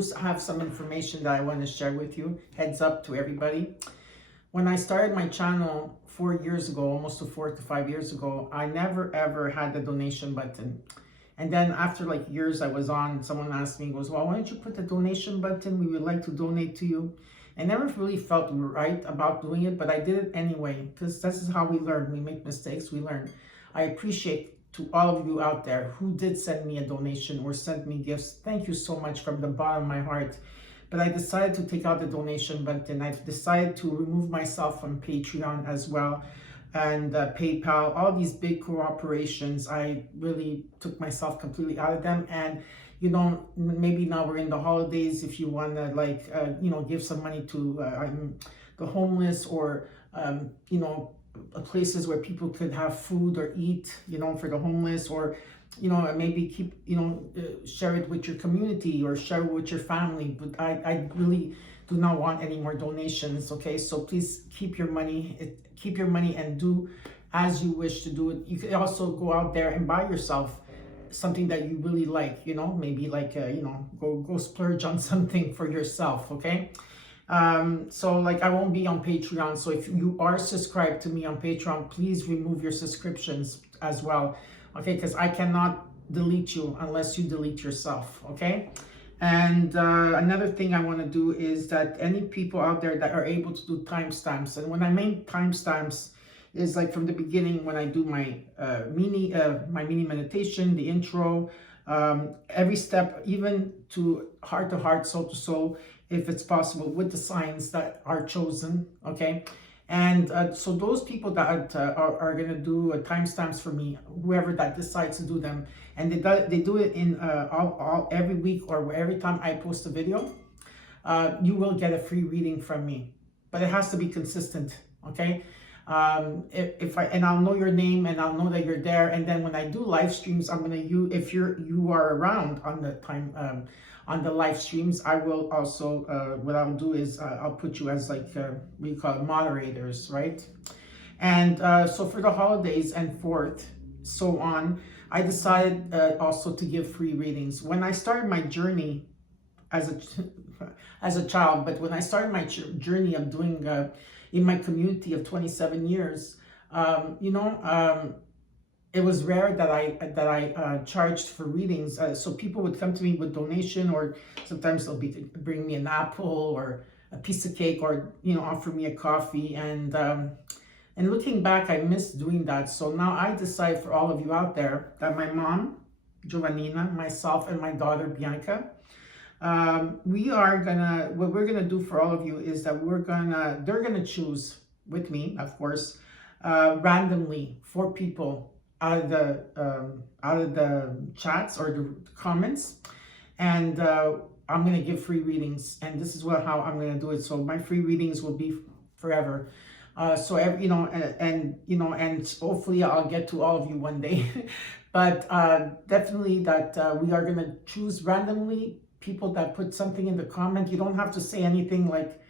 do have some information that I want to share with you. Heads up to everybody. When I started my channel 4 years ago, almost 4 to 5 years ago, I never ever had the donation button. And then after like years I was on, someone asked me, goes, well, why don't you put the donation button? We would like to donate to you. I never really felt right about doing it, but I did it anyway, because this is how we learn. We make mistakes, we learn. I appreciate to all of you out there who did send me a donation or sent me gifts. Thank you so much from the bottom of my heart. But I decided to take out the donation button. I've decided to remove myself from Patreon as well, and PayPal, all these big corporations. I really took myself completely out of them. And you know, maybe now we're in the holidays, if you want to like you know, give some money to the homeless, or you know, places where people could have food or eat, you know, for the homeless, or you know, maybe keep, you know, share it with your community or share it with your family. But I really do not want any more donations. Okay, so please keep your money and do as you wish to do it. You could also go out there and buy yourself something that you really like, you know, maybe like you know, go splurge on something for yourself. Okay, so like I won't be on Patreon, so if you are subscribed to me on Patreon, please remove your subscriptions as well. Okay, because I cannot delete you unless you delete yourself. Okay, and another thing I want to do is that any people out there that are able to do timestamps, and when I mean timestamps is like from the beginning, when I do my mini meditation, the intro, every step, even to heart, soul to soul, if it's possible, with the signs that are chosen. Okay, and so those people that are going to do timestamps for me, whoever that decides to do them, and they do it in every week or every time I post a video, you will get a free reading from me, but it has to be consistent. Okay, I'll know your name and I'll know that you're there, and then when I do live streams, I'm gonna if you are around on the time on the live streams, I will also what I'll do is I'll put you as like we call it moderators, right? And so for the holidays and forth so on, I decided also to give free readings. When I started my journey as a child, but when I started my journey of doing in my community of 27 years, you know, it was rare that I charged for readings. So people would come to me with donation, or sometimes they'll bring me an apple or a piece of cake, or you know, offer me a coffee. And looking back, I miss doing that. So now I decide for all of you out there that my mom, Giovanna Nina, myself, and my daughter Bianca, what we're gonna do for all of you is that they're gonna choose with me, of course, randomly 4 people out of the chats or the comments, and I'm gonna give free readings, and this is how I'm gonna do it. So my free readings will be forever. So you know, and you know, and hopefully I'll get to all of you one day. But definitely that we are gonna choose randomly people that put something in the comment. You don't have to say anything, like,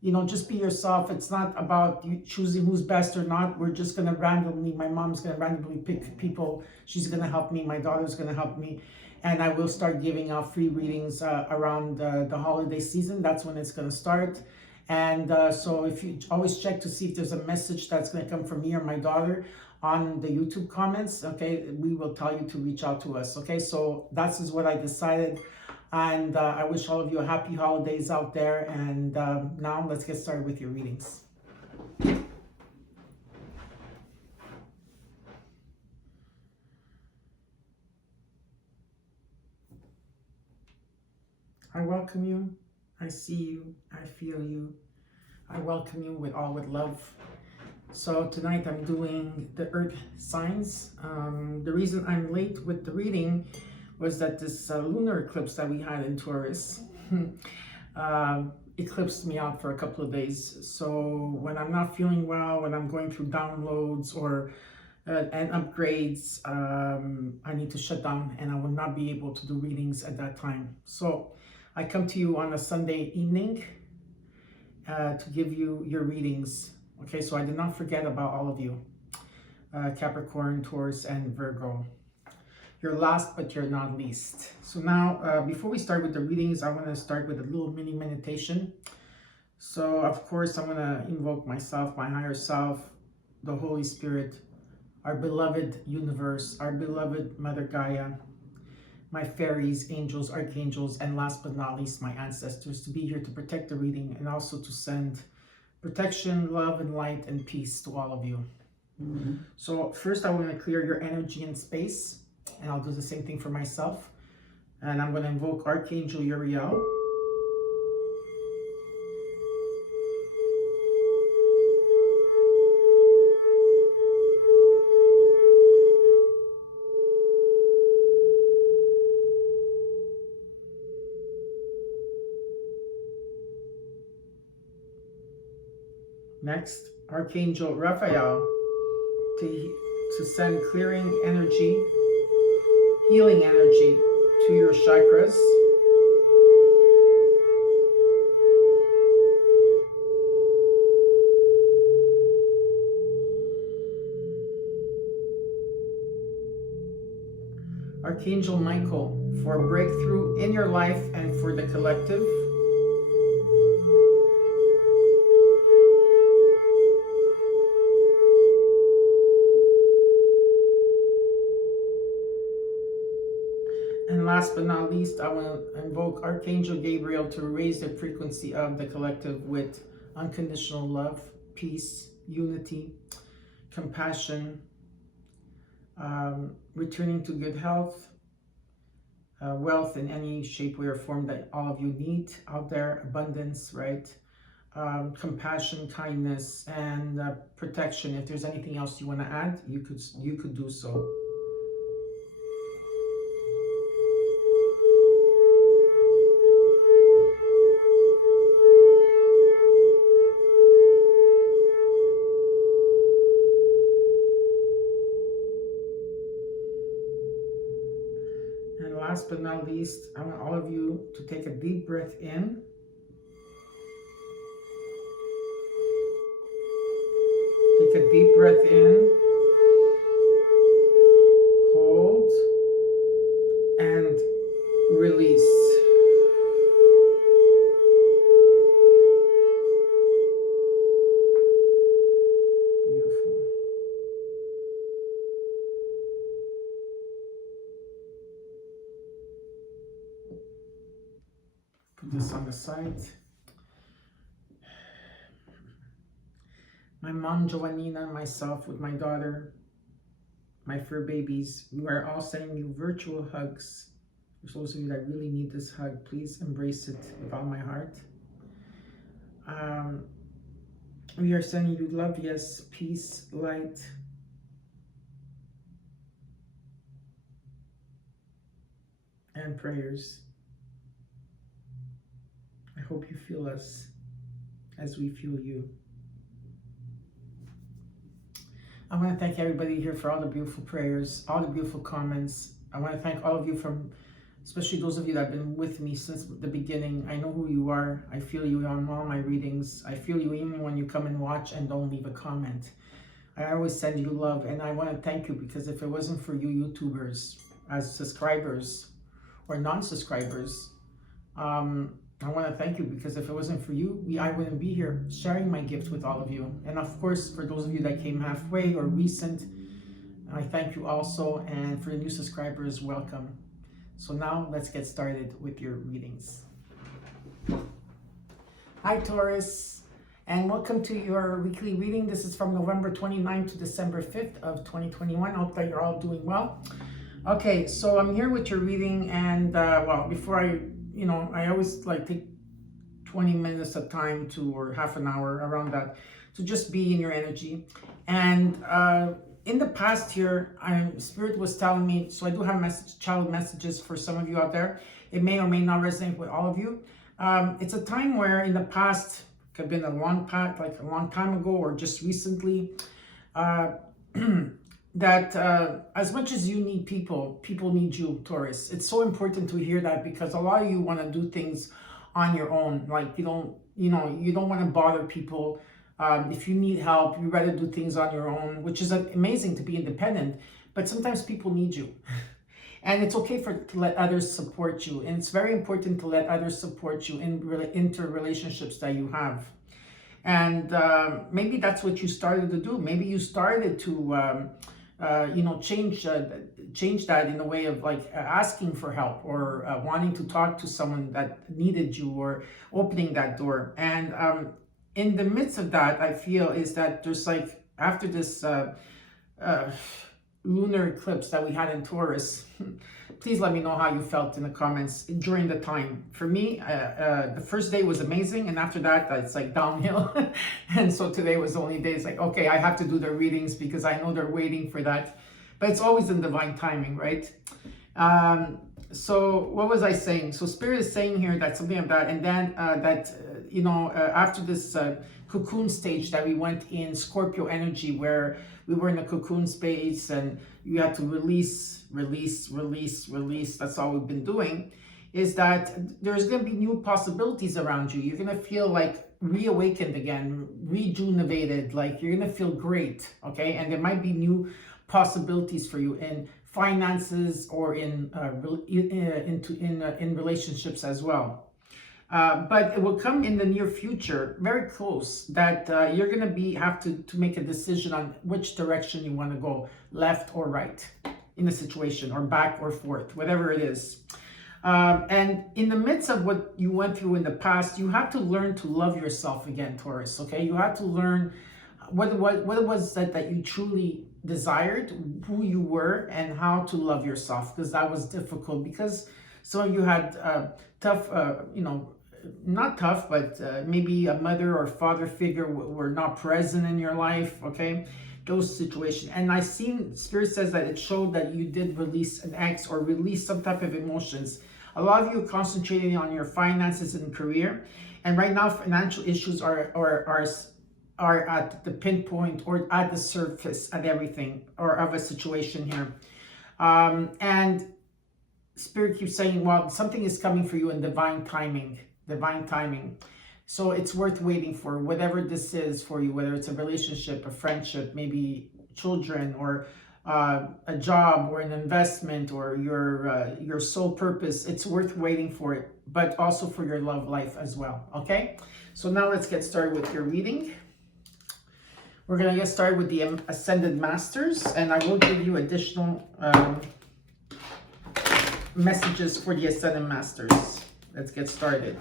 you know, just be yourself. It's not about you choosing who's best or not. We're just gonna randomly, my mom's gonna randomly pick people. She's gonna help me, my daughter's gonna help me, and I will start giving out free readings around the holiday season. That's when it's gonna start. And so if you always check to see if there's a message that's gonna come from me or my daughter on the YouTube comments, okay, we will tell you to reach out to us. Okay, so that's is what I decided. And I wish all of you a happy holidays out there. And now let's get started with your readings. I welcome you. I see you. I feel you. I welcome you with love. So tonight I'm doing the earth signs. The reason I'm late with the reading was that this lunar eclipse that we had in Taurus eclipsed me out for a couple of days. So when I'm not feeling well, when I'm going through downloads or and upgrades, I need to shut down, and I will not be able to do readings at that time. So I come to you on a Sunday evening to give you your readings. Okay, so I did not forget about all of you, Capricorn, Taurus, and Virgo. You're last, but you're not least. So now, before we start with the readings, I want to start with a little mini meditation. So, of course, I'm going to invoke myself, my higher self, the Holy Spirit, our beloved universe, our beloved Mother Gaia, my fairies, angels, archangels, and last but not least, my ancestors, to be here to protect the reading and also to send protection, love, and light and peace to all of you. So first, I want to clear your energy and space, and I'll do the same thing for myself. And I'm going to invoke Archangel Uriel. Next, Archangel Raphael to send clearing energy, healing energy to your chakras. Archangel Michael for breakthrough in your life and for the collective. And last but not least, I will invoke Archangel Gabriel to raise the frequency of the collective with unconditional love, peace, unity, compassion, returning to good health, wealth in any shape, way, or form that all of you need out there, abundance, right? Compassion, kindness, and protection. If there's anything else you want to add, you could do so. And last but not least, I want all of you to take a deep breath in. Take a deep breath in. Hold. And release. Beautiful. Put this on the side. My mom, Giovanna Nina, and myself with my daughter, my fur babies, we are all sending you virtual hugs. For those of you that really need this hug, please embrace it with all my heart. We are sending you love, yes, peace, light, and prayers. I hope you feel us as we feel you. I want to thank everybody here for all the beautiful prayers, all the beautiful comments. I want to thank all of you especially those of you that have been with me since the beginning. I know who you are. I feel you on all my readings. I feel you even when you come and watch and don't leave a comment. I always send you love, and I want to thank you, because if it wasn't for you YouTubers as subscribers or non-subscribers, I want to thank you, because if it wasn't for you, I wouldn't be here sharing my gift with all of you. And of course, for those of you that came halfway or recent, I thank you also. And for the new subscribers, welcome. So now let's get started with your readings. Hi Taurus, and welcome to your weekly reading. This is from November 29th to December 5th of 2021. I hope that you're all doing well. Okay, so I'm here with your reading, and well, before I always like take 20 minutes of time or half an hour around that to just be in your energy. And in the past year, Spirit was telling me, so I do have child messages for some of you out there. It may or may not resonate with all of you. It's a time where in the past, it could have been a long time ago or just recently, that as much as you need people need you, Taurus. It's so important to hear that, because a lot of you want to do things on your own. Like you don't want to bother people. If you need help, you rather do things on your own, which is amazing to be independent. But sometimes people need you. And it's okay to let others support you. And it's very important to let others support you in interrelationships that you have. And maybe that's what you started to do. Maybe you started to, change that in a way of like asking for help, or wanting to talk to someone that needed you, or opening that door. And in the midst of that, I feel is that there's like, after this lunar eclipse that we had in Taurus, please let me know how you felt in the comments during the time. For me, the first day was amazing, and after that, it's like downhill. And so today was the only day. It's like, okay, I have to do their readings because I know they're waiting for that. But it's always in divine timing, right? So what was I saying? So Spirit is saying here that something of that, and then after this cocoon stage that we went in Scorpio energy, where we were in a cocoon space and you had to release. That's all we've been doing. Is that there's going to be new possibilities around you. You're going to feel like reawakened again, rejuvenated, like you're going to feel great, okay? And there might be new possibilities for you in finances or in relationships as well. But it will come in the near future, very close, that you're going to have to make a decision on which direction you want to go, left or right in a situation, or back or forth, whatever it is. And in the midst of what you went through in the past, you have to learn to love yourself again, Taurus, okay? You have to learn what it was that you truly desired, who you were, and how to love yourself, because that was difficult, because some of you had tough, not tough, but maybe a mother or father figure were not present in your life, okay? Those situations. And I seen, Spirit says that it showed that you did release an ex, or release some type of emotions. A lot of you are concentrating on your finances and career, and right now financial issues are at the pinpoint, or at the surface at everything, or of a situation here. And Spirit keeps saying, well, something is coming for you in divine timing. So it's worth waiting for, whatever this is for you, whether it's a relationship, a friendship, maybe children, or a job, or an investment, or your sole purpose. It's worth waiting for it, but also for your love life as well, okay? So now let's get started with your reading. We're going to get started with the Ascended Masters, and I will give you additional messages for the Ascended Masters. Let's get started.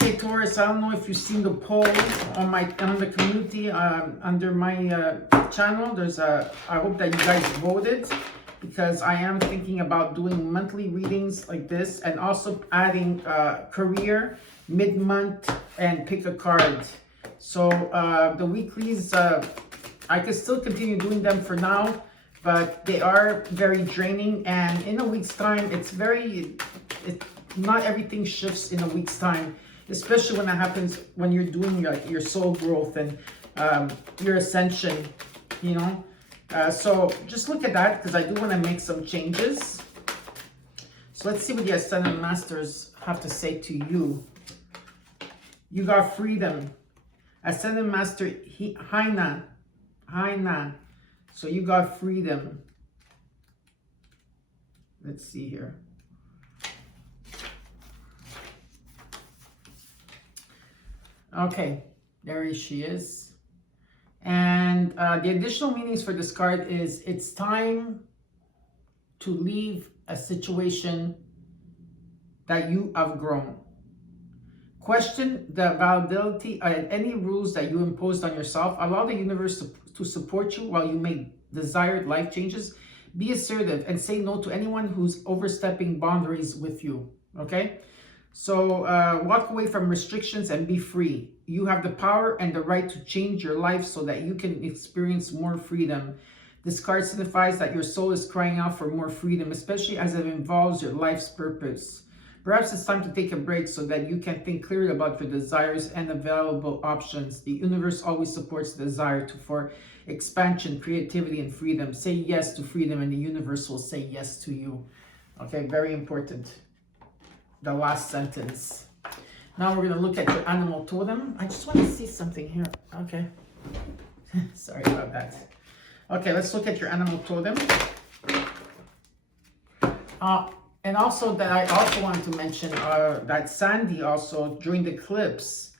Okay, Taurus, I don't know if you've seen the poll on the community under my channel. I hope that you guys voted, because I am thinking about doing monthly readings like this, and also adding career, mid-month, and pick a card. So the weeklies, I could still continue doing them for now, but they are very draining, and in a week's time, not everything shifts in a week's time, especially when that happens when you're doing your soul growth and your ascension, so just look at that, because I do want to make some changes. So let's see what the Ascended Masters have to say to you. You got freedom. Ascended Master Haina. So you got freedom. Let's see here. Okay, there she is. And the additional meanings for this card is, it's time to leave a situation that you have grown. Question the validity of any rules that you imposed on yourself. Allow the universe to support you while you make desired life changes. Be assertive and say no to anyone who's overstepping boundaries with you, okay? So walk away from restrictions and be free. You have the power and the right to change your life so that you can experience more freedom. This card signifies that your soul is crying out for more freedom, especially as it involves your life's purpose. Perhaps it's time to take a break so that you can think clearly about your desires and available options. The universe always supports the desire for expansion, creativity, and freedom. Say yes to freedom, and the universe will say yes to you. Okay, very important. The last sentence. Now we're going to look at your animal totem. I just want to see something here. Okay. Sorry about that. Okay, let's look at your animal totem. And also that I also wanted to mention that Sandy also during the eclipse,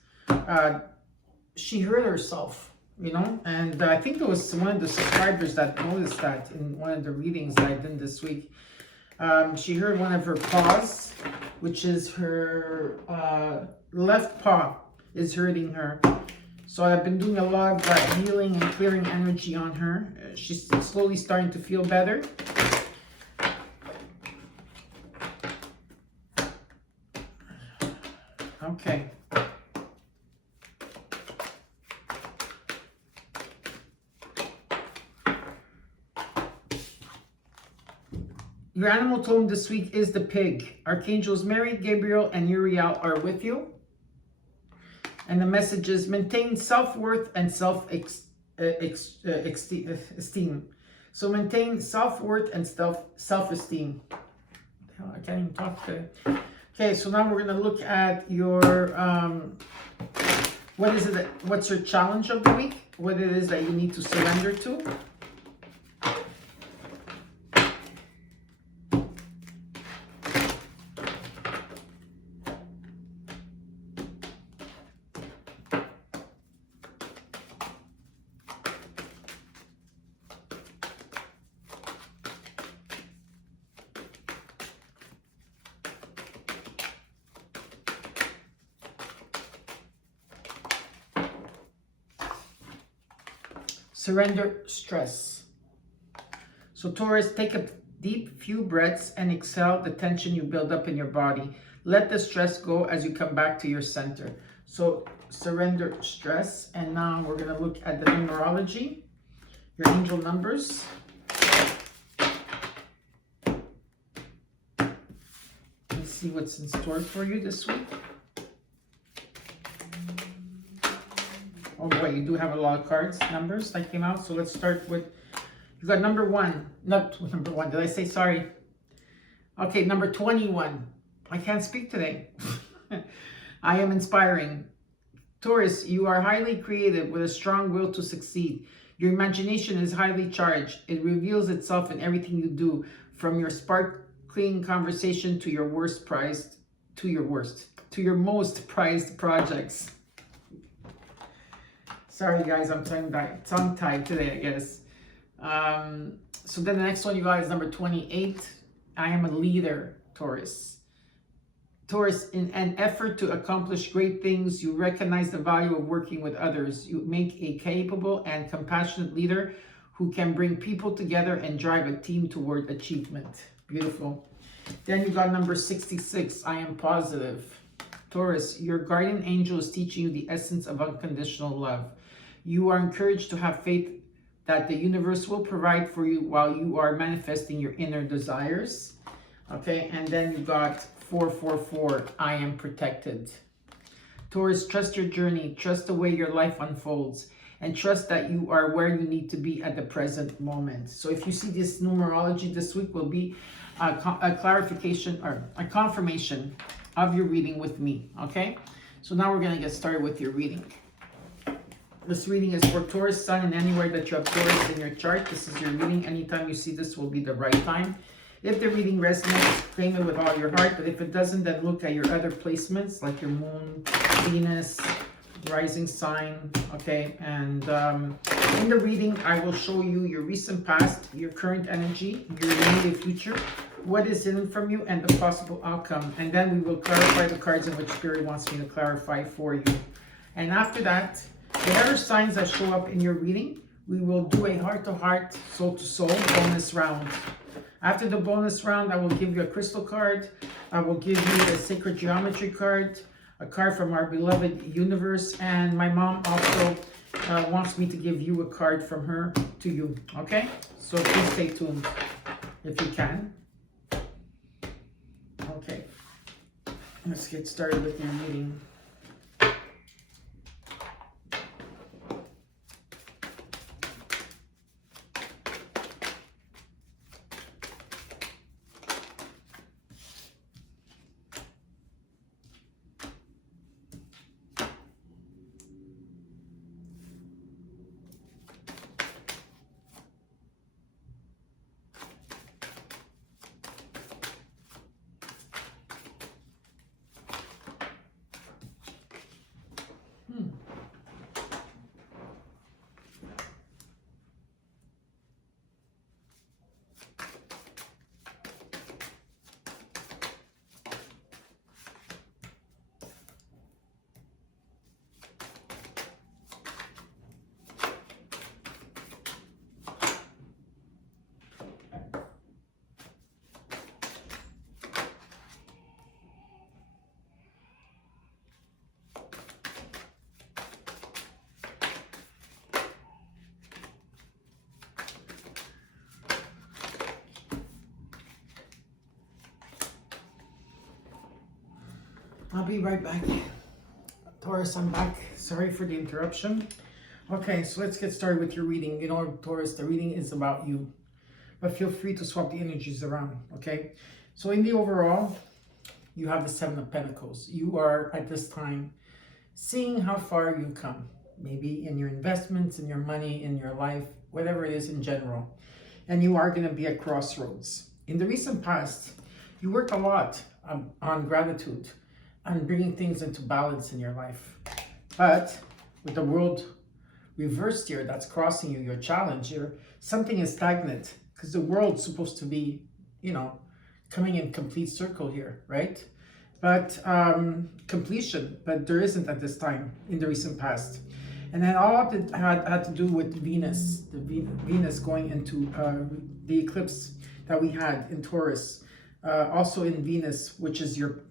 she hurt herself, you know, and I think it was one of the subscribers that noticed that in one of the readings that I did this week. She hurt one of her paws, which is her left paw is hurting her. So I've been doing a lot of healing and clearing energy on her. She's slowly starting to feel better. Okay. Your animal totem this week is the pig. Archangels Mary, Gabriel, and Uriel are with you. And the message is maintain self-worth and self-esteem. So maintain self-worth and self-esteem. I can't even talk today. Okay, so now we're going to look at your, what's your challenge of the week? What it is that you need to surrender to. Surrender stress. So Taurus, take a deep few breaths and exhale the tension you build up in your body. Let the stress go as you come back to your center. So surrender stress. And now we're going to look at the numerology, your angel numbers. Let's see what's in store for you this week. Oh boy, you do have a lot of cards, numbers that came out. So let's start with, you got number 1. Not number 1, did I say sorry? Okay, number 21. I can't speak today. I am inspiring. Taurus, you are highly creative with a strong will to succeed. Your imagination is highly charged. It reveals itself in everything you do, from your sparkling conversation to your most prized projects. Sorry guys, I'm tongue-tied today, I guess. So then the next one you got is number 28. I am a leader, Taurus. Taurus, in an effort to accomplish great things, you recognize the value of working with others. You make a capable and compassionate leader who can bring people together and drive a team toward achievement. Beautiful. Then you got number 66. I am positive. Taurus, your guardian angel is teaching you the essence of unconditional love. You are encouraged to have faith that the universe will provide for you while you are manifesting your inner desires. Okay, and then you got 444, I am protected. Taurus, trust your journey, trust the way your life unfolds, and trust that you are where you need to be at the present moment. So if you see this numerology this week will be a clarification or a confirmation of your reading with me, okay? So now we're gonna get started with your reading. This reading is for Taurus, Sun, and anywhere that you have Taurus in your chart. This is your reading. Anytime you see this will be the right time. If the reading resonates, claim it with all your heart. But if it doesn't, then look at your other placements, like your moon, Venus, rising sign, okay? And in the reading, I will show you your recent past, your current energy, your immediate future, what is hidden from you, and the possible outcome. And then we will clarify the cards in which Spirit wants me to clarify for you. And after that, whatever signs that show up in your reading, we will do a heart-to-heart, soul-to-soul bonus round. After the bonus round, I will give you a crystal card. I will give you a sacred geometry card, a card from our beloved universe, and my mom also wants me to give you a card from her to you, okay? So please stay tuned if you can. Okay, let's get started with your reading. I'll be right back. Taurus, I'm back. Sorry for the interruption. Okay, so let's get started with your reading. You know, Taurus, the reading is about you, but feel free to swap the energies around, okay? So in the overall, you have the Seven of Pentacles. You are, at this time, seeing how far you've come, maybe in your investments, in your money, in your life, whatever it is in general. And you are going to be at crossroads. In the recent past, you worked a lot on gratitude, on bringing things into balance in your life. But with the world reversed here, that's crossing you, your challenge here, something is stagnant because the world's supposed to be, you know, coming in complete circle here, right? But completion, but there isn't at this time in the recent past. And then all that had to do with Venus, Venus going into the eclipse that we had in Taurus, also in Venus, which is your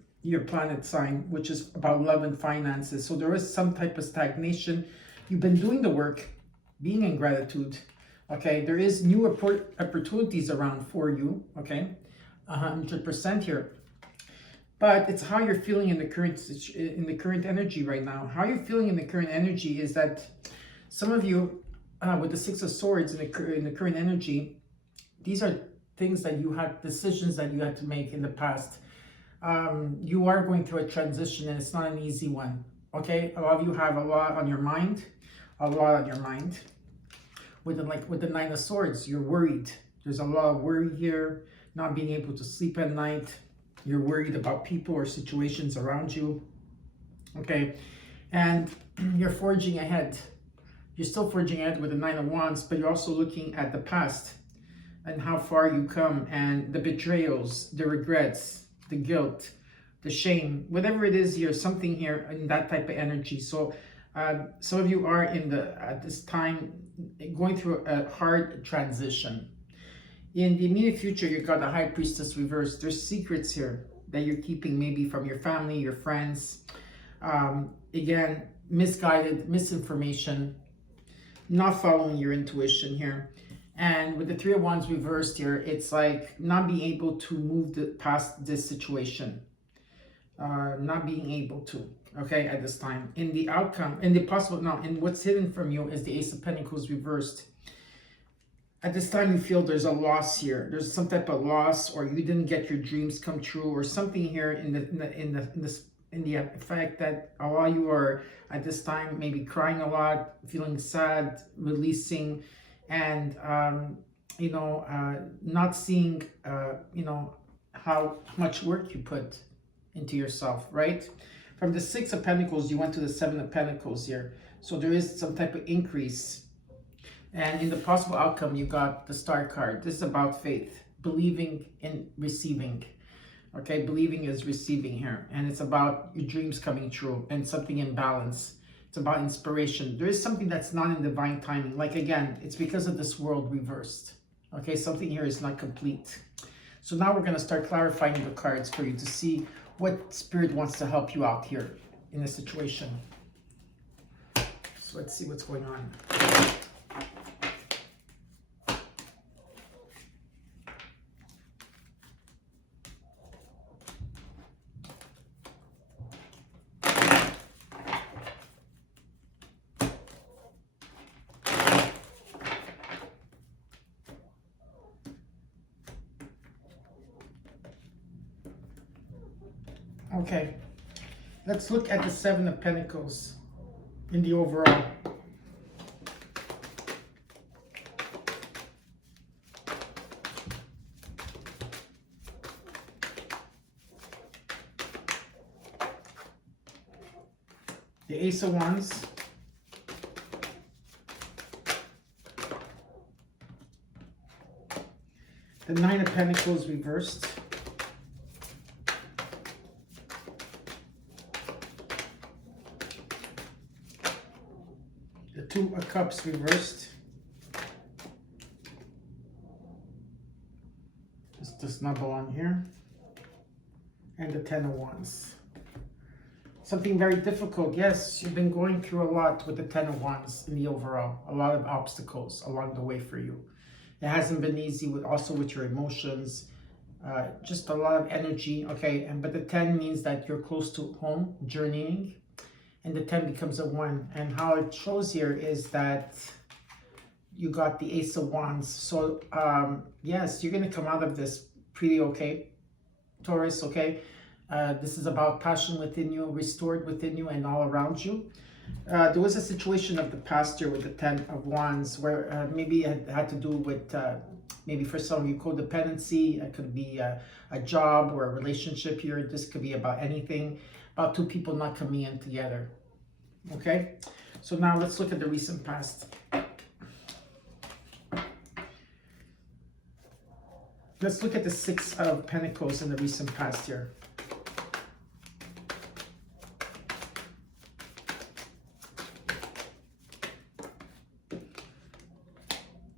planet sign, which is about love and finances. So there is some type of stagnation. You've been doing the work, being in gratitude. Okay, there is new opportunities around for you. Okay, 100% here. But it's how you're feeling in the current energy right now. How you're feeling in the current energy is that some of you, with the Six of Swords in the current energy, these are things that you had, decisions that you had to make in the past. You are going through a transition, and it's not an easy one. Okay, a lot of you have a lot on your mind, With the Nine of Swords, you're worried. There's a lot of worry here, not being able to sleep at night. You're worried about people or situations around you. Okay, and you're forging ahead. You're still forging ahead with the Nine of Wands, but you're also looking at the past and how far you come, and the betrayals, the regrets, the guilt, the shame, whatever it is here, something here in that type of energy. So some of you are at this time going through a hard transition. In the immediate future, you've got the High Priestess reversed. There's secrets here that you're keeping, maybe from your family, your friends. Again, misguided, misinformation, not following your intuition here. And with the Three of Wands reversed here, it's like not being able to move past this situation. Not being able to, okay, at this time. In the outcome, in the possible, no, and what's hidden from you is the Ace of Pentacles reversed. At this time, you feel there's a loss here. There's some type of loss, or you didn't get your dreams come true, or something here in the effect that a lot of you are at this time maybe crying a lot, feeling sad, releasing, and not seeing how much work you put into yourself, right? From the Six of Pentacles, you went to the Seven of Pentacles here. So there is some type of increase. And in the possible outcome, you got the Star card. This is about faith, believing in receiving. Okay, believing is receiving here. And it's about your dreams coming true and something in balance. It's about inspiration. There is something that's not in divine timing. Like, again, it's because of this world reversed. Okay, something here is not complete. So now we're going to start clarifying the cards for you to see what Spirit wants to help you out here in this situation. So let's see what's going on. Okay, let's look at the Seven of Pentacles in the overall. The Ace of Wands. The Nine of Pentacles reversed. The Two of Cups reversed. This does not belong here. And the Ten of Wands. Something very difficult. Yes, you've been going through a lot with the Ten of Wands in the overall. A lot of obstacles along the way for you. It hasn't been easy also with your emotions. just a lot of energy, okay? But the 10 means that you're close to home, journeying, and the 10 becomes a 1. And how it shows here is that you got the Ace of Wands. So yes, you're going to come out of this pretty okay, Taurus, okay? This is about passion within you, restored within you, and all around you. There was a situation of the past year with the 10 of Wands where maybe it had to do with, maybe for some of you, codependency. It could be a job or a relationship here. This could be about anything, about two people not coming in together. Okay, so now let's look at the recent past. Let's look at the 6 of Pentacles in the recent past here.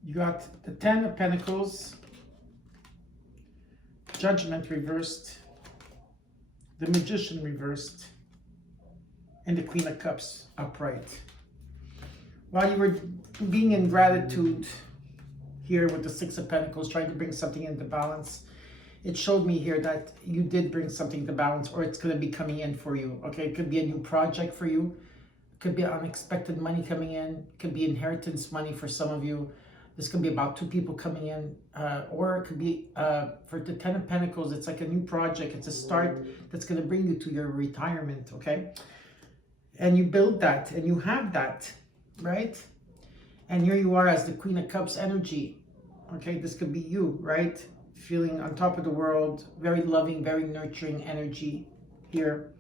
You got the 10 of Pentacles, Judgment reversed, the Magician reversed, and the Queen of Cups upright. While you were being in gratitude here with the 6 of Pentacles, trying to bring something into balance, it showed me here that you did bring something to balance, or it's going to be coming in for you. Okay, it could be a new project for you. It could be unexpected money coming in. It could be inheritance money for some of you. This could be about 2 people coming in, or it could be for the 10 of Pentacles, it's like a new project. It's a start that's going to bring you to your retirement, okay? And you build that, and you have that, right? And here you are as the Queen of Cups energy, okay? This could be you, right? Feeling on top of the world, very loving, very nurturing energy here.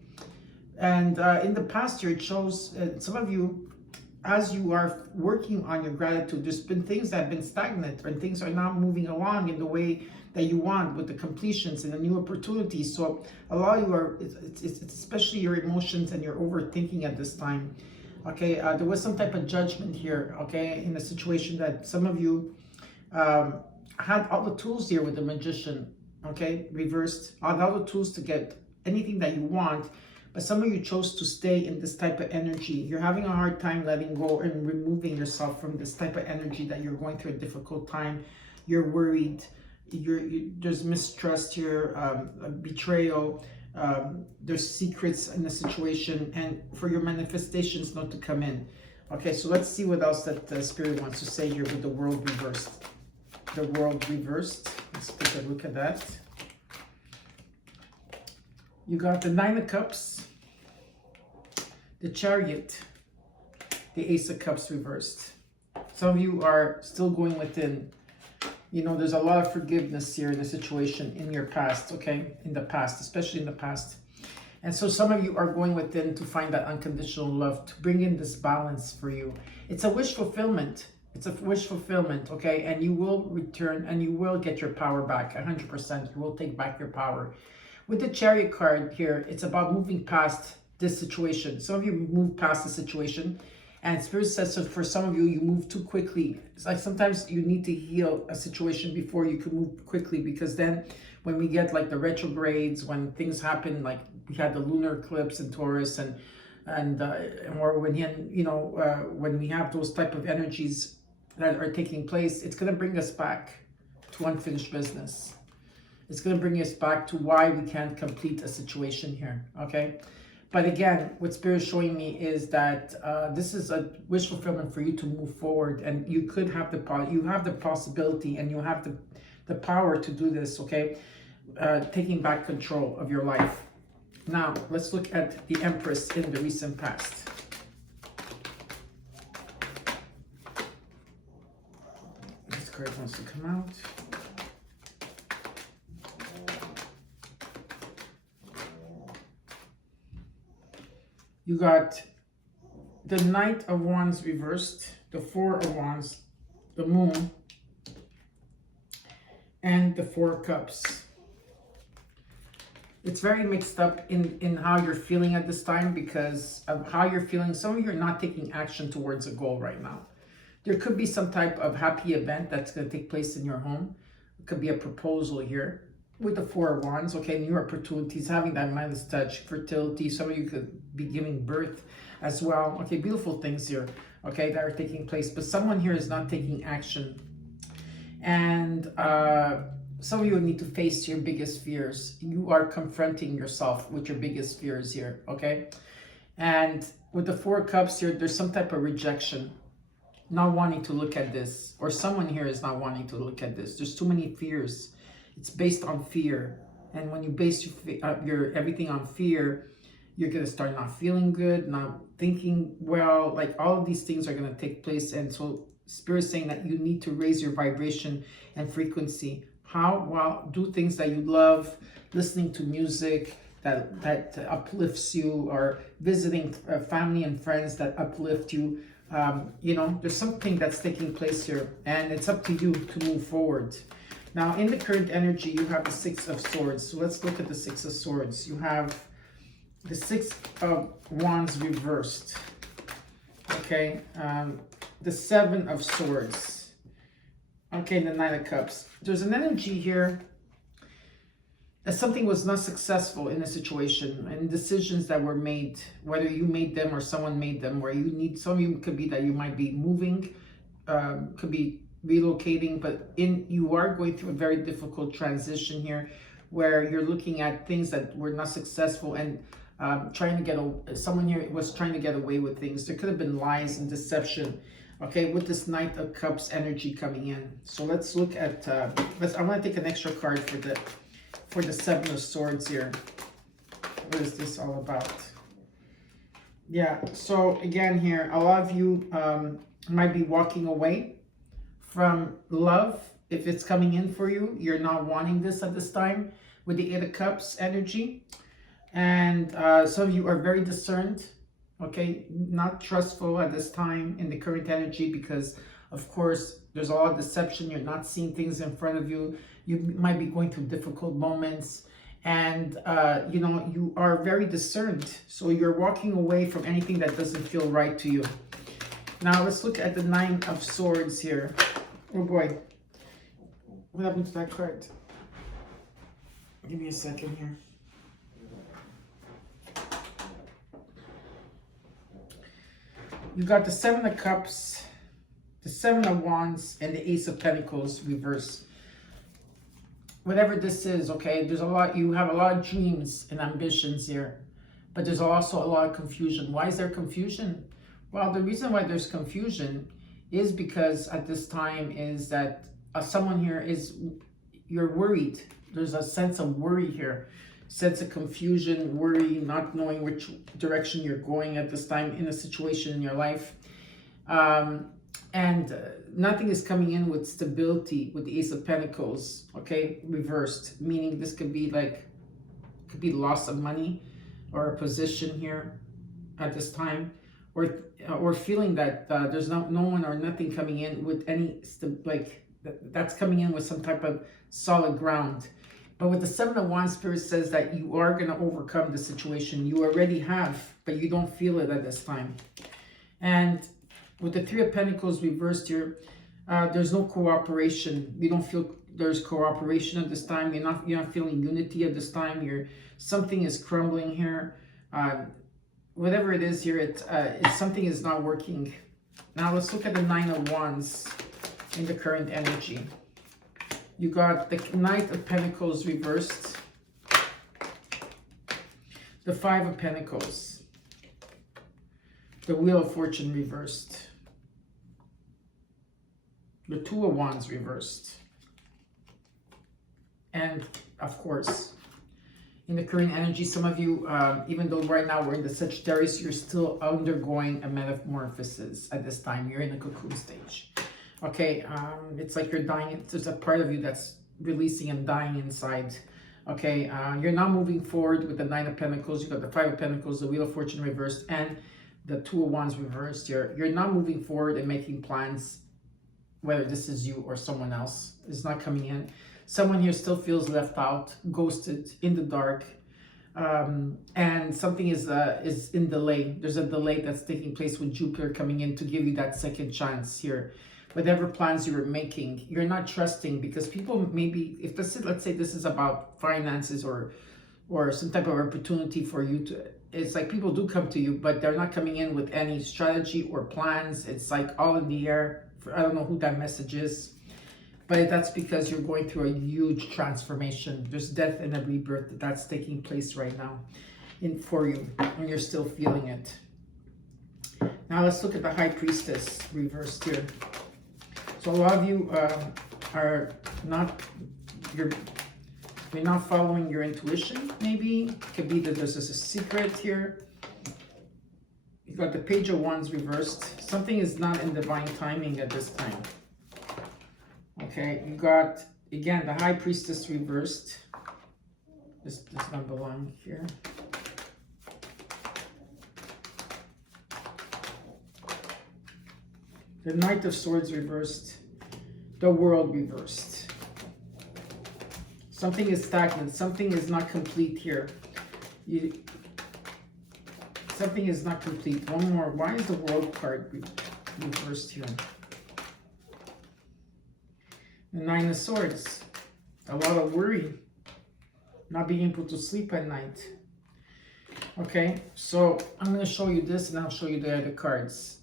And in the past year, it shows some of you, as you are working on your gratitude, there's been things that have been stagnant, and things are not moving along in the way that you want with the completions and the new opportunities. So a lot of you are, it's especially your emotions and your overthinking at this time. Okay, there was some type of judgment here, okay, in a situation that some of you had all the tools here with the Magician, okay, reversed, all the tools to get anything that you want. But some of you chose to stay in this type of energy. You're having a hard time letting go and removing yourself from this type of energy that you're going through a difficult time. You're worried. There's mistrust here, betrayal. There's secrets in the situation, and for your manifestations not to come in. Okay, so let's see what else that the Spirit wants to say here with the World reversed. The World reversed. Let's take a look at that. You got the 9 of Cups, the Chariot, the Ace of Cups reversed. Some of you are still going within. You know, there's a lot of forgiveness here in the situation in your past, okay? In the past, especially in the past. And so some of you are going within to find that unconditional love, to bring in this balance for you. It's a wish fulfillment. It's a wish fulfillment, okay? And you will return and you will get your power back, 100%. You will take back your power. With the Chariot card here, it's about moving past this situation. Some of you move past the situation, and Spirit says, so for some of you, you move too quickly. It's like sometimes you need to heal a situation before you can move quickly, because then when we get like the retrogrades, when things happen, like we had the lunar eclipse in Taurus, or when when we have those type of energies that are taking place, it's going to bring us back to unfinished business. It's going to bring us back to why we can't complete a situation here, okay? But again, what Spirit is showing me is that this is a wish fulfillment for you to move forward, and you could have the possibility, and you have the power to do this, okay? Taking back control of your life. Now, let's look at the Empress in the recent past. This card wants to come out. You got the Knight of Wands reversed, the 4 of Wands, the Moon, and the 4 of Cups. It's very mixed up in how you're feeling at this time because of how you're feeling. Some of you are not taking action towards a goal right now. There could be some type of happy event that's going to take place in your home. It could be a proposal here. With the 4 of Wands, okay, new opportunities, having that Midas touch, fertility. Some of you could be giving birth as well. Okay, beautiful things here, okay, that are taking place. But someone here is not taking action. And some of you need to face your biggest fears. You are confronting yourself with your biggest fears here, okay? And with the Four of Cups here, there's some type of rejection, not wanting to look at this, or someone here is not wanting to look at this. There's too many fears. It's based on fear, and when you base your everything on fear, you're gonna start not feeling good, not thinking well. Like all of these things are gonna take place, and so Spirit's saying that you need to raise your vibration and frequency. How? Well, do things that you love, listening to music that uplifts you, or visiting family and friends that uplift you. You know, there's something that's taking place here, and it's up to you to move forward. Now, in the current energy, you have the Six of Swords. So let's look at the Six of Swords. You have the Six of Wands reversed. Okay, the Seven of Swords. Okay, the Nine of Cups. There's an energy here that something was not successful in a situation, and decisions that were made, whether you made them or someone made them, where you need, some of you could be that you might be moving, could be relocating, but you are going through a very difficult transition here, where you're looking at things that were not successful, and trying to get someone here was trying to get away with things. There could have been lies and deception. Okay, with this Knight of Cups energy coming in. So let's look at I want to take an extra card for the Seven of Swords here. What is this all about? Yeah, so again here, a lot of you might be walking away from love. If it's coming in for you, you're not wanting this at this time with the Eight of Cups energy. And some of you are very discerned, okay, not trustful at this time in the current energy, because of course there's a lot of deception. You're not seeing things in front of you. You might be going through difficult moments, and you know, you are very discerned, so you're walking away from anything that doesn't feel right to you. Now let's look at the Nine of Swords here. Oh boy, what happened to that card? Give me a second here. You got the Seven of Cups, the Seven of Wands, and the Ace of Pentacles reverse. Whatever this is, okay, there's a lot, you have a lot of dreams and ambitions here, but there's also a lot of confusion. Why is there confusion? Well, the reason why there's confusion is because at this time is that someone here is, you're worried. There's a sense of worry here. Sense of confusion, worry, not knowing which direction you're going at this time in a situation in your life. And nothing is coming in with stability with the Ace of Pentacles, okay, reversed, meaning this could be like, could be loss of money or a position here at this time, or feeling that there's no one or nothing coming in with any, that's coming in with some type of solid ground. But with the Seven of Wands, Spirit says that you are going to overcome the situation. You already have, but you don't feel it at this time. And with the Three of Pentacles reversed here, there's no cooperation. You don't feel there's cooperation at this time. You're not feeling unity at this time. Something is crumbling here. Whatever it is here, it's something is not working. Now let's look at the Nine of Wands in the current energy. You got the Knight of Pentacles reversed, the Five of Pentacles, the Wheel of Fortune reversed, the Two of Wands reversed, and of course, in the current energy, some of you, even though right now we're in the Sagittarius, you're still undergoing a metamorphosis at this time. You're in a cocoon stage. Okay, it's like you're dying. There's a part of you that's releasing and dying inside. Okay, you're not moving forward with the Nine of Pentacles. You got the Five of Pentacles, the Wheel of Fortune reversed, and the Two of Wands reversed here. You're not moving forward and making plans, whether this is you or someone else is not coming in. Someone here still feels left out, ghosted, in the dark, and something is in delay. There's a delay that's taking place with Jupiter coming in to give you that second chance here. Whatever plans you were making, you're not trusting, because people maybe, if this is, let's say this is about finances or some type of opportunity for you to, it's like people do come to you, but they're not coming in with any strategy or plans. It's like all in the air. I don't know who that message is. But that's because you're going through a huge transformation. There's death and a rebirth that's taking place right now for you, and you're still feeling it. Now let's look at the High Priestess reversed here. So a lot of you are not, you're not following your intuition, maybe. It could be that there's just a secret here. You got the Page of Wands reversed. Something is not in divine timing at this time. Okay, you got, again, the High Priestess reversed. This does not belong here. The Knight of Swords reversed. The World reversed. Something is stagnant. Something is not complete here. Something is not complete. One more. Why is the World card reversed here? The Nine of Swords. A lot of worry. Not being able to sleep at night. Okay, so I'm going to show you this and I'll show you the other cards.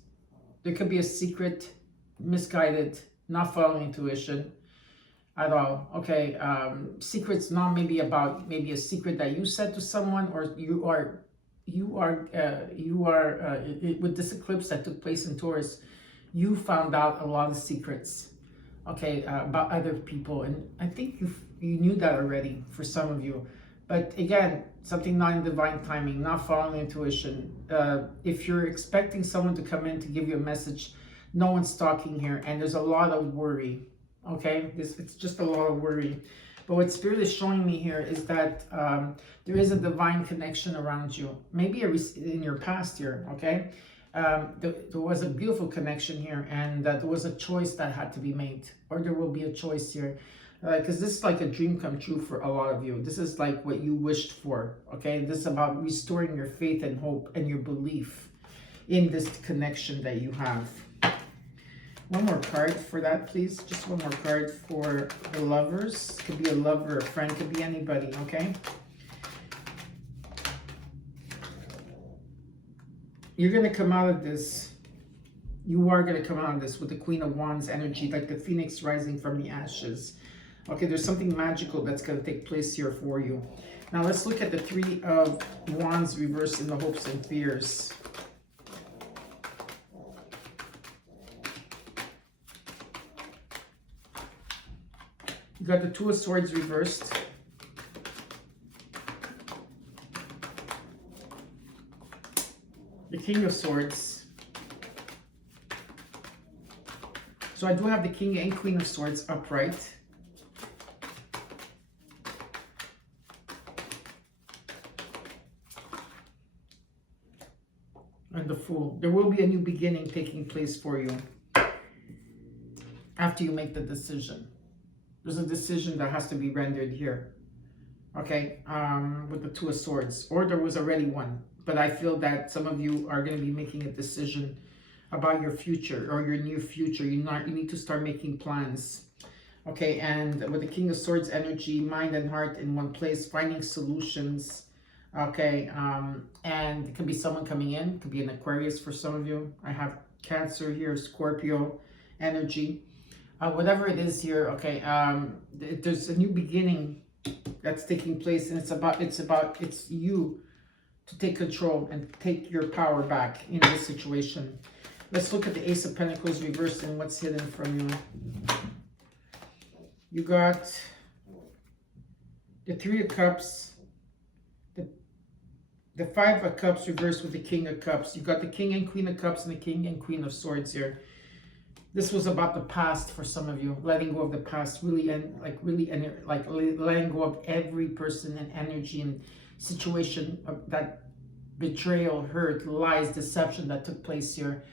There could be a secret, misguided, not following intuition at all. Okay, secrets not maybe about maybe a secret that you said to someone, or with this eclipse that took place in Taurus, you found out a lot of secrets, okay, about other people, and I think you knew that already for some of you. But again, something not in divine timing, not following intuition. If you're expecting someone to come in to give you a message, no one's talking here, and there's a lot of worry. Okay, it's just a lot of worry. But what Spirit is showing me here is that there is a divine connection around you. Maybe in your past here, okay? There was a beautiful connection here, and there was a choice that had to be made, or there will be a choice here. Because this is like a dream come true for a lot of you. This is like what you wished for, okay? This is about restoring your faith and hope and your belief in this connection that you have. One more card for that, please. Just one more card for the lovers. Could be a lover, a friend, could be anybody, okay? You're going to come out of this. You are going to come out of this with the Queen of Wands energy, like the phoenix rising from the ashes. Okay, there's something magical that's going to take place here for you. Now let's look at the Three of Wands reversed in the hopes and fears. You got the Two of Swords reversed. The King of Swords. So I do have the King and Queen of Swords upright. And the Fool. There will be a new beginning taking place for you after you make the decision. There's a decision that has to be rendered here. Okay, with the Two of Swords. Or there was already one. But I feel that some of you are going to be making a decision about your future or your near future. You need to start making plans. Okay, and with the King of Swords energy, mind and heart in one place, finding solutions. Okay, and it could be someone coming in. It could be an Aquarius for some of you. I have Cancer here, Scorpio energy. Whatever it is here, okay, there's a new beginning that's taking place, and it's you to take control and take your power back in this situation. Let's look at the Ace of Pentacles reversed and what's hidden from you. You got the Three of Cups, the Five of Cups reversed with the King of Cups. You got the King and Queen of Cups and the King and Queen of Swords here. This was about the past for some of you, letting go of the past, letting go of every person and energy and situation of that betrayal, hurt, lies, deception that took place here.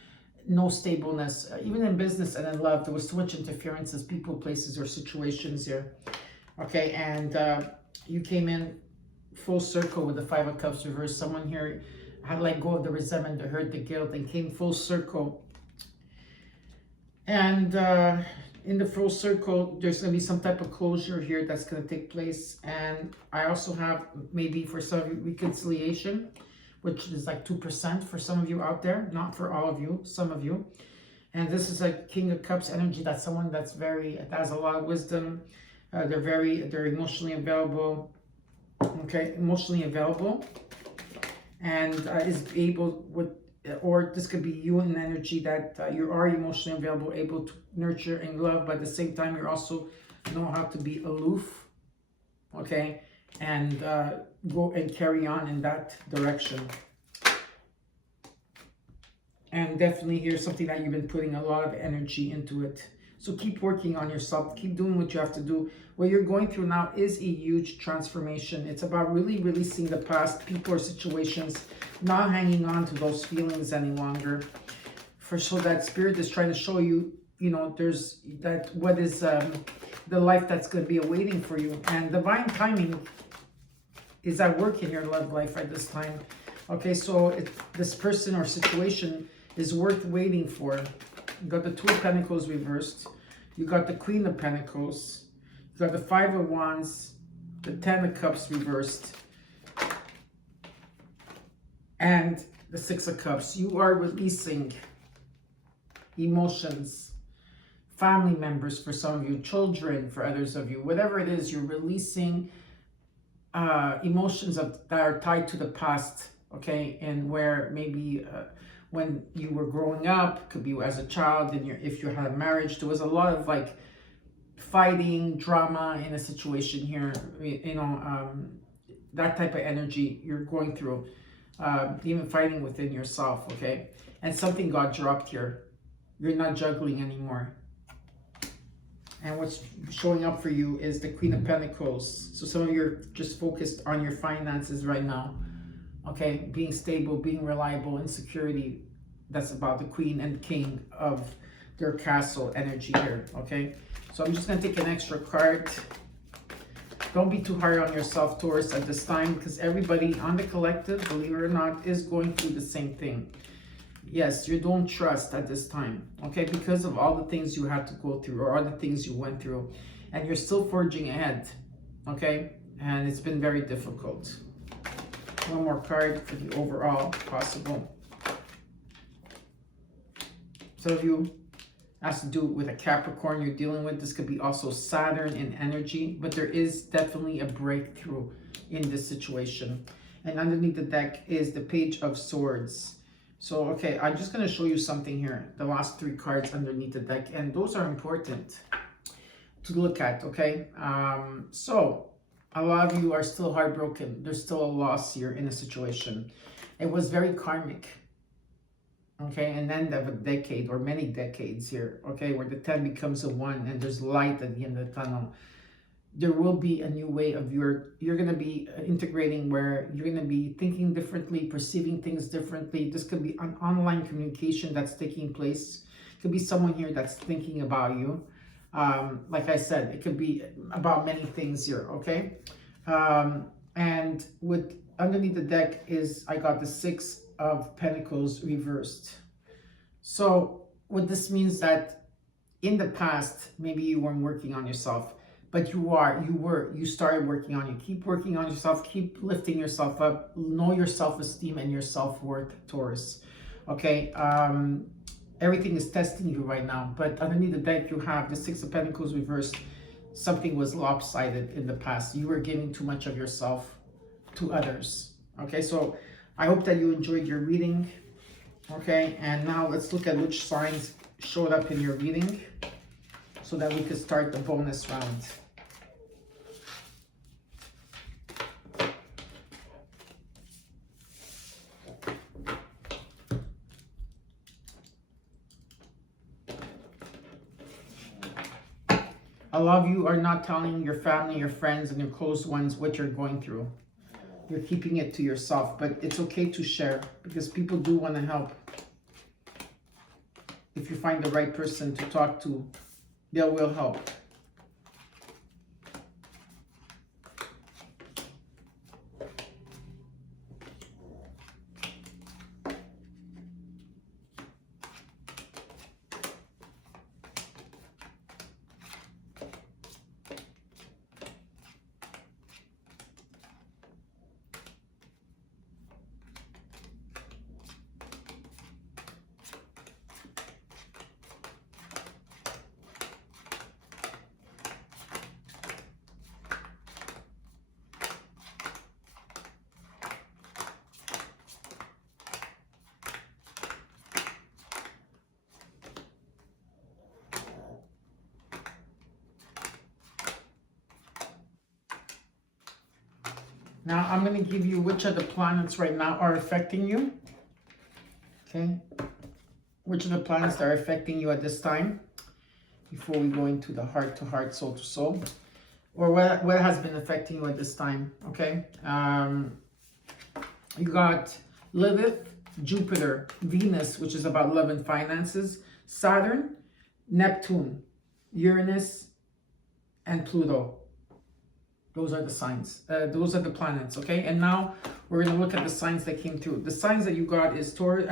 No stableness, even in business and in love. There was too much interferences, people, places, or situations here. Okay, and you came in full circle with the Five of Cups reversed. Someone here had let go of the resentment, the hurt, the guilt, and came full circle. And in the full circle, there's going to be some type of closure here that's going to take place. And I also have maybe for some of you reconciliation, which is like 2% for some of you out there, not for all of you, some of you. And this is a King of Cups energy. That's someone that's that has a lot of wisdom. They're emotionally available. Okay, emotionally available, and is able with, or this could be you in energy that you are emotionally available, able to nurture and love, but at the same time you're also know how to be aloof. Okay, and go and carry on in that direction. And definitely here's something that you've been putting a lot of energy into it. So keep working on yourself. Keep doing what you have to do. What you're going through now is a huge transformation. It's about really releasing the past, people or situations, not hanging on to those feelings any longer. So that spirit is trying to show you, you know, there's that what is the life that's going to be awaiting for you. And divine timing is at work in your love life at this time. Okay, so this person or situation is worth waiting for. You got the Two of Pentacles reversed. You got the Queen of Pentacles. You got the Five of Wands, the Ten of Cups reversed, and the Six of Cups. You are releasing emotions, family members for some of you, children for others of you, whatever it is, you're releasing emotions that are tied to the past, okay, and where maybe when you were growing up, could be as a child, and if you had a marriage, there was a lot of like fighting, drama in a situation here, you know, that type of energy you're going through, even fighting within yourself, okay, and something got dropped here. You're not juggling anymore. And what's showing up for you is the Queen of Pentacles. So some of you are just focused on your finances right now. Okay, being stable, being reliable, insecurity. That's about the Queen and King of their castle energy here. Okay, so I'm just going to take an extra card. Don't be too hard on yourself, Taurus, at this time, because everybody on the collective, believe it or not, is going through the same thing. Yes, you don't trust at this time, okay, because of all the things you had to go through or all the things you went through, and you're still forging ahead, okay, and it's been very difficult. One more card for the overall possible. Some of you has to do with a Capricorn you're dealing with. This could be also Saturn in energy, but there is definitely a breakthrough in this situation. And underneath the deck is the Page of Swords. So, okay, I'm just going to show you something here. The last three cards underneath the deck, and those are important to look at, okay? So, a lot of you are still heartbroken. There's still a loss here in a situation. It was very karmic, okay? And then of a decade or many decades here, okay, where the 10 becomes a 1 and there's light at the end of the tunnel. There will be a new way of you're going to be integrating, where you're going to be thinking differently, perceiving things differently. This could be an online communication that's taking place. It could be someone here that's thinking about you. Like I said, it could be about many things here, okay? And with underneath the deck is, I got the Six of Pentacles reversed. So what this means that in the past, maybe you weren't working on yourself, but you started working on you. Keep working on yourself, keep lifting yourself up, know your self-esteem and your self-worth, Taurus. Okay, everything is testing you right now, but underneath the deck you have the Six of Pentacles reversed. Something was lopsided in the past. You were giving too much of yourself to others. Okay, so I hope that you enjoyed your reading. Okay, and now let's look at which signs showed up in your reading so that we could start the bonus round. A lot of you are not telling your family, your friends, and your close ones what you're going through. You're keeping it to yourself, but it's okay to share because people do want to help. If you find the right person to talk to, they will help. Now I'm going to give you which of the planets right now are affecting you. Okay. Which of the planets are affecting you at this time before we go into the heart to heart, soul to soul, or what has been affecting you at this time. Okay. You got Lilith, Jupiter, Venus, which is about love and finances, Saturn, Neptune, Uranus, and Pluto. Those are the signs. Those are the planets, okay? And now we're going to look at the signs that came through. The signs that you got is Taurus.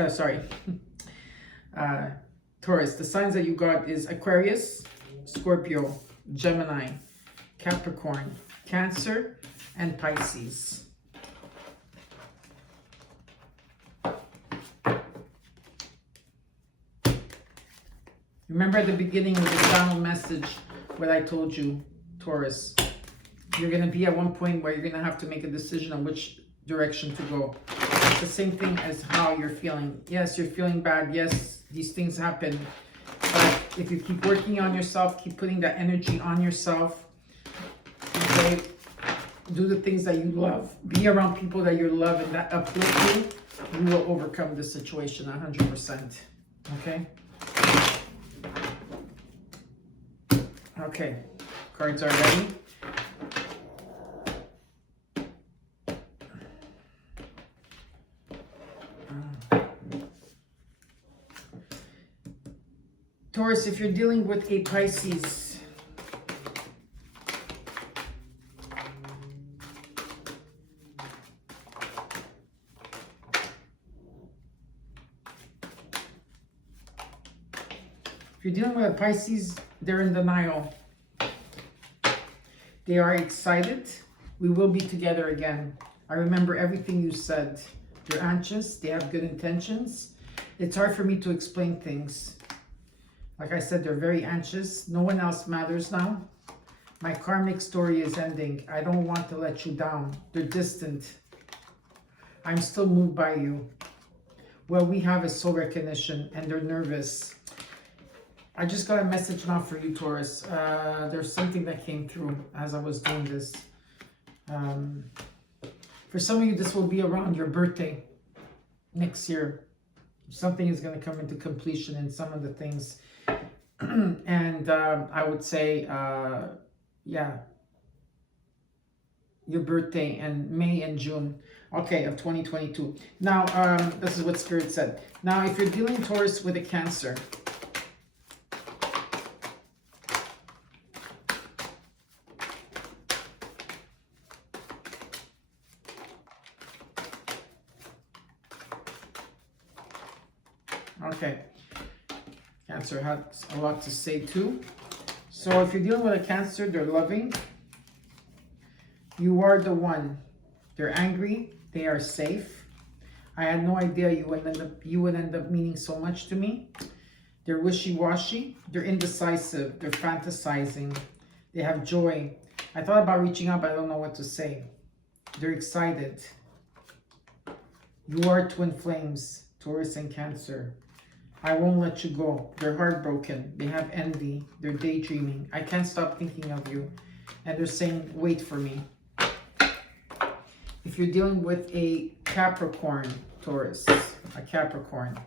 Taurus. The signs that you got is Aquarius, Scorpio, Gemini, Capricorn, Cancer, and Pisces. Remember at the beginning of the channel message what I told you, Taurus. You're going to be at one point where you're going to have to make a decision on which direction to go. It's the same thing as how you're feeling. Yes, you're feeling bad. Yes, these things happen. But if you keep working on yourself, keep putting that energy on yourself, okay, do the things that you love. Be around people that you love and that uplift you. You will overcome this situation 100%. Okay? Okay. Cards are ready. Taurus, if you're dealing with a Pisces, they're in denial. They are excited. We will be together again. I remember everything you said. They're anxious. They have good intentions. It's hard for me to explain things. Like I said, they're very anxious. No one else matters now. My karmic story is ending. I don't want to let you down. They're distant. I'm still moved by you. Well, we have a soul recognition and they're nervous. I just got a message now for you, Taurus. There's something that came through as I was doing this. For some of you, this will be around your birthday next year. Something is going to come into completion in some of the things. And I would say, yeah, your birthday and May and June, okay, of 2022. Now, this is what Spirit said. Now, if you're dealing, Taurus, with a Cancer, okay, Cancer has a lot to say too. So if you're dealing with a Cancer, they're loving. You are the one. They're angry. They are safe. I had no idea you would end up meaning so much to me. They're wishy-washy. They're indecisive. They're fantasizing. They have joy. I thought about reaching out, but I don't know what to say. They're excited. You are twin flames, Taurus and Cancer. I won't let you go. They're heartbroken. They have envy. They're daydreaming. I can't stop thinking of you. And they're saying, wait for me. If you're dealing with a Capricorn, Taurus, a Capricorn,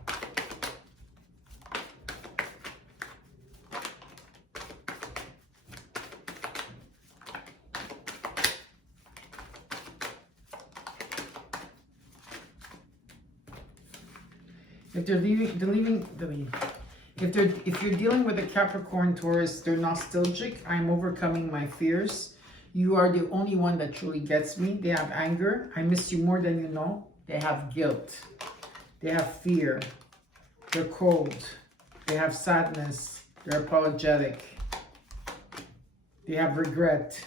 if you're dealing with a Capricorn, Taurus, they're nostalgic. I'm overcoming my fears. You are the only one that truly gets me. They have anger. I miss you more than you know. They have guilt. They have fear. They're cold. They have sadness. They're apologetic. They have regret.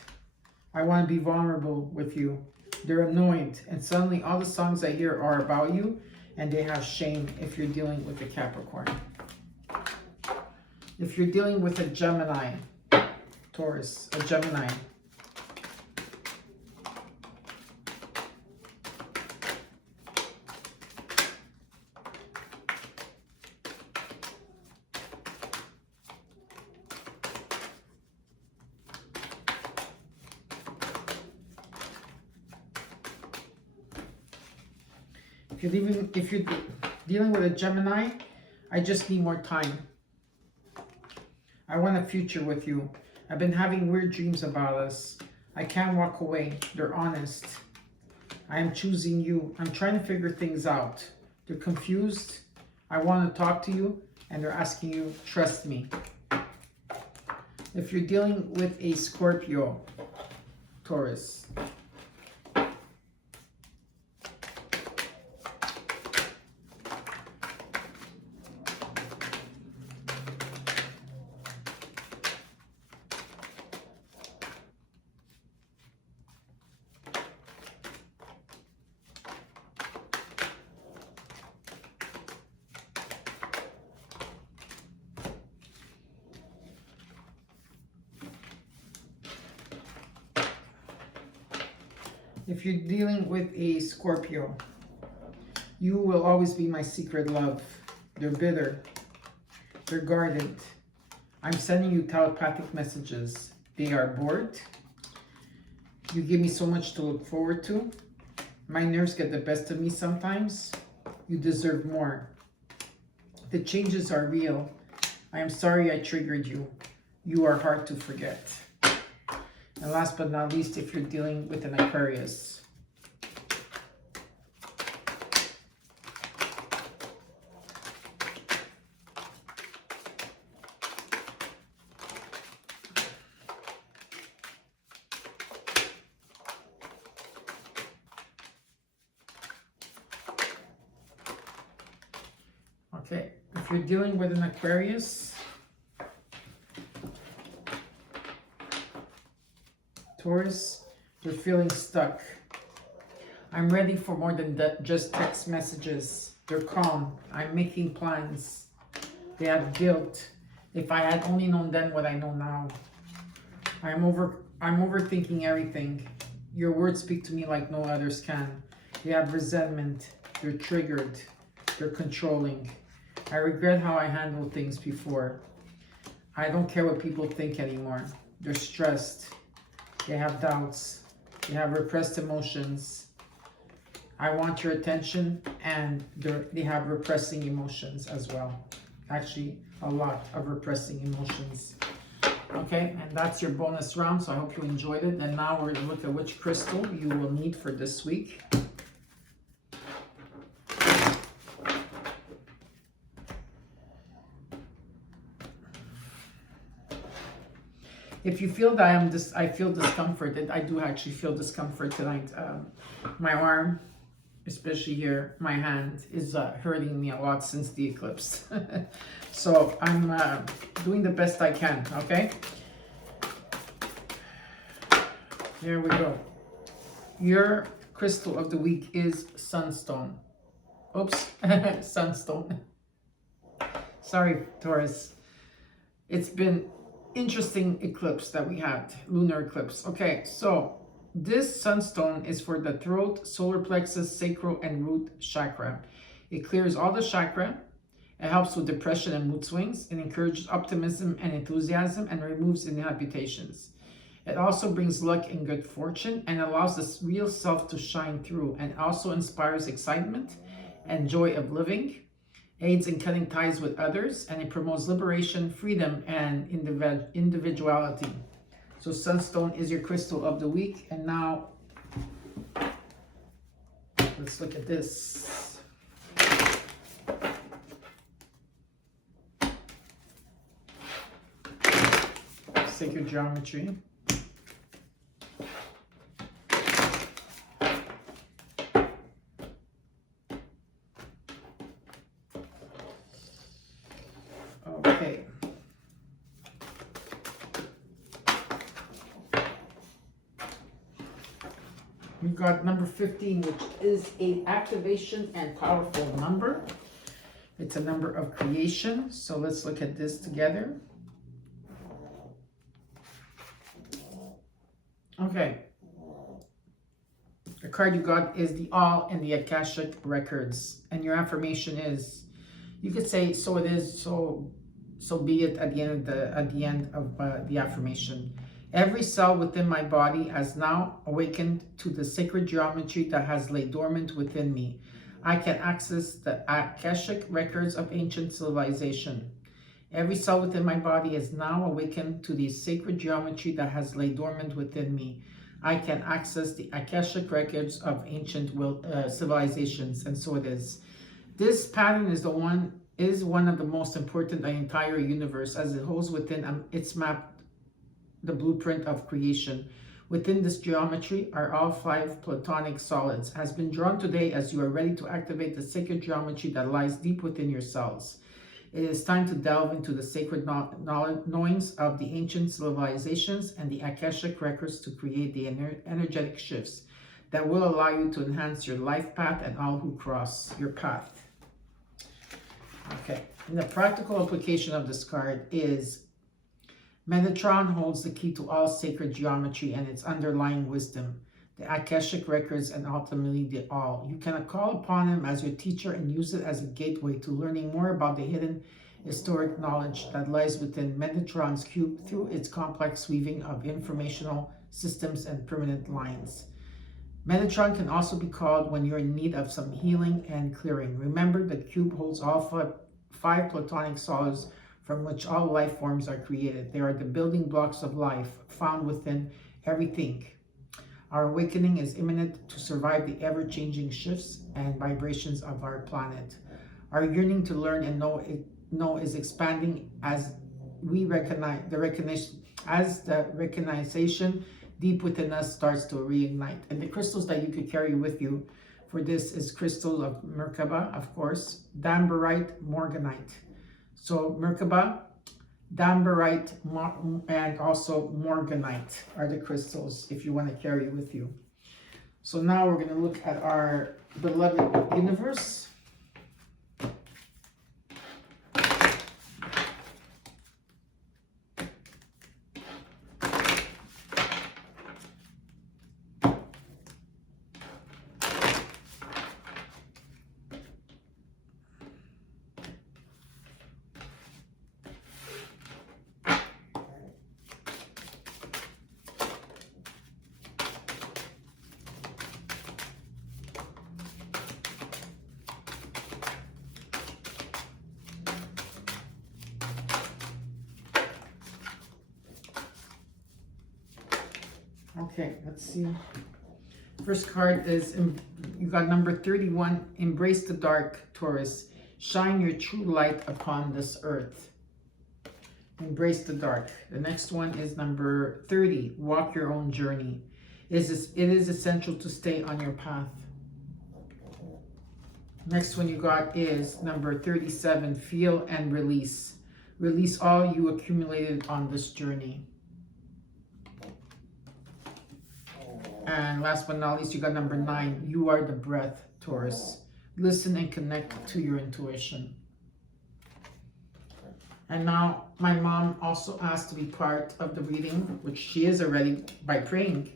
I want to be vulnerable with you. They're annoyed. And suddenly all the songs I hear are about you. And they have shame if you're dealing with a Capricorn. If you're dealing with a Gemini, Taurus, a Gemini, If you're dealing with a Gemini, I just need more time. I want a future with you. I've been having weird dreams about us. I can't walk away. They're honest. I am choosing you. I'm trying to figure things out. They're confused. I want to talk to you, and they're asking you, trust me. If you're dealing with a Scorpio, Taurus, if you're dealing with a Scorpio, you will always be my secret love. They're bitter. They're guarded. I'm sending you telepathic messages. They are bored. You give me so much to look forward to. My nerves get the best of me sometimes. You deserve more. The changes are real. I am sorry I triggered you. You are hard to forget. And last but not least, if you're dealing with an Aquarius. Okay, if you're dealing with an Aquarius, Taurus, you're feeling stuck. I'm ready for more than just text messages. They're calm. I'm making plans. They have guilt. If I had only known then what I know now. I'm overthinking everything. Your words speak to me like no others can. They have resentment. They're triggered. They're controlling. I regret how I handled things before. I don't care what people think anymore. They're stressed. They have doubts. They have repressed emotions. I want your attention, and they have repressing emotions as well. Actually, a lot of repressing emotions. Okay, and that's your bonus round, so I hope you enjoyed it. And now we're going to look at which crystal you will need for this week. If you feel that I feel discomforted, I do actually feel discomfort tonight. My arm, especially here, my hand is hurting me a lot since the eclipse. So I'm doing the best I can, okay? There we go. Your crystal of the week is sunstone. Oops, sunstone. Sorry, Taurus. It's been interesting eclipse that we had, lunar eclipse. Okay, so this sunstone is for the throat, solar plexus, sacral, and root chakra. It clears all the chakra. It helps with depression and mood swings. It encourages optimism and enthusiasm and removes inhibitions. It also brings luck and good fortune and allows the real self to shine through, and also inspires excitement and joy of living. Aids in cutting ties with others, and it promotes liberation, freedom, and individuality. So sunstone is your crystal of the week. And now let's look at this. Sacred geometry. Okay. We got number 15, which is an activation and powerful number. It's a number of creation. So let's look at this together. Okay. The card you got is the All and the Akashic Records. And your affirmation is, you could say, so it is, so be it at the end of the affirmation. Every cell within my body has now awakened to the sacred geometry that has laid dormant within me. I can access the Akashic records of ancient civilization. Every cell within my body is now awakened to the sacred geometry that has laid dormant within me. I can access the Akashic records of ancient civilizations, and so it is. This pattern is one of the most important in the entire universe, as it holds within its map the blueprint of creation. Within this geometry are all 5 platonic solids, has been drawn today as you are ready to activate the sacred geometry that lies deep within your cells. It is time to delve into the sacred knowings of the ancient civilizations and the Akashic records to create the energetic shifts that will allow you to enhance your life path and all who cross your path. Okay, and the practical application of this card is Metatron holds the key to all sacred geometry and its underlying wisdom, the Akashic records, and ultimately the all. You can call upon him as your teacher and use it as a gateway to learning more about the hidden historic knowledge that lies within Metatron's cube through its complex weaving of informational systems and permanent lines. Metatron can also be called when you're in need of some healing and clearing. Remember, the cube holds all 5 platonic solids from which all life forms are created. They are the building blocks of life found within everything. Our awakening is imminent to survive the ever-changing shifts and vibrations of our planet. Our yearning to learn and know is expanding as we recognize the recognition deep within us starts to reignite. And the crystals that you could carry with you for this is crystal of Merkaba, of course, Dambarite, Morganite. So Merkaba, Dambarite, and also Morganite are the crystals if you want to carry with you. So now we're going to look at our beloved universe. Okay, let's see. First card is, you got number 31, Embrace the Dark, Taurus. Shine your true light upon this earth. Embrace the dark. The next one is number 30, Walk your own journey. It is essential to stay on your path. Next one you got is number 37, Feel and Release. Release all you accumulated on this journey. And last but not least, you got number 9, You Are the Breath, Taurus. Listen and connect to your intuition. And now my mom also asked to be part of the reading, which she is already by praying.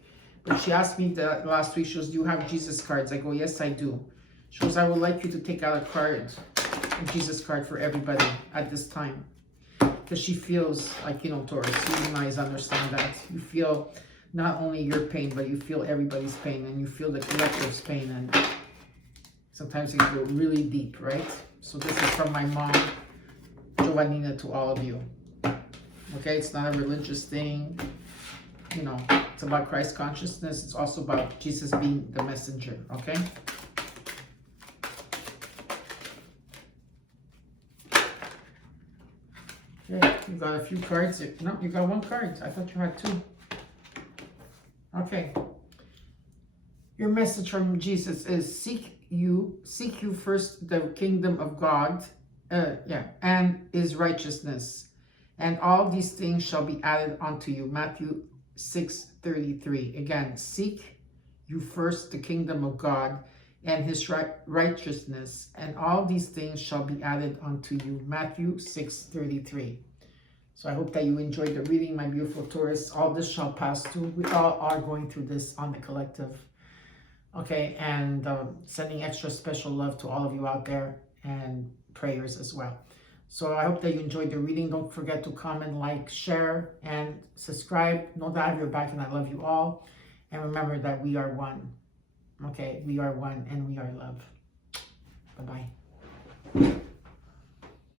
But she asked me that last week, she goes, do you have Jesus cards? I go, yes, I do. She goes, I would like you to take out a card, a Jesus card for everybody at this time. Because she feels like, Taurus, you guys understand that. You feel not only your pain, but you feel everybody's pain, and you feel the collective's pain, and sometimes it can go really deep, right? So this is from my mom, Giovanna Nina, to all of you. Okay, it's not a religious thing. It's about Christ consciousness. It's also about Jesus being the messenger, okay? Okay, you got a few cards. No, you got one card. I thought you had 2. Okay. Your message from Jesus is seek you first the kingdom of God, and his righteousness, and all these things shall be added unto you. Matthew 6:33. Again, seek you first the kingdom of God and his righteousness, and all these things shall be added unto you. Matthew 6:33. So I hope that you enjoyed the reading, my beautiful Taurus. All this shall pass through. We all are going through this on the collective. Okay, and sending extra special love to all of you out there, and prayers as well. So I hope that you enjoyed the reading. Don't forget to comment, like, share, and subscribe. Know that I have your back and I love you all. And remember that we are one. Okay, we are one and we are love. Bye-bye.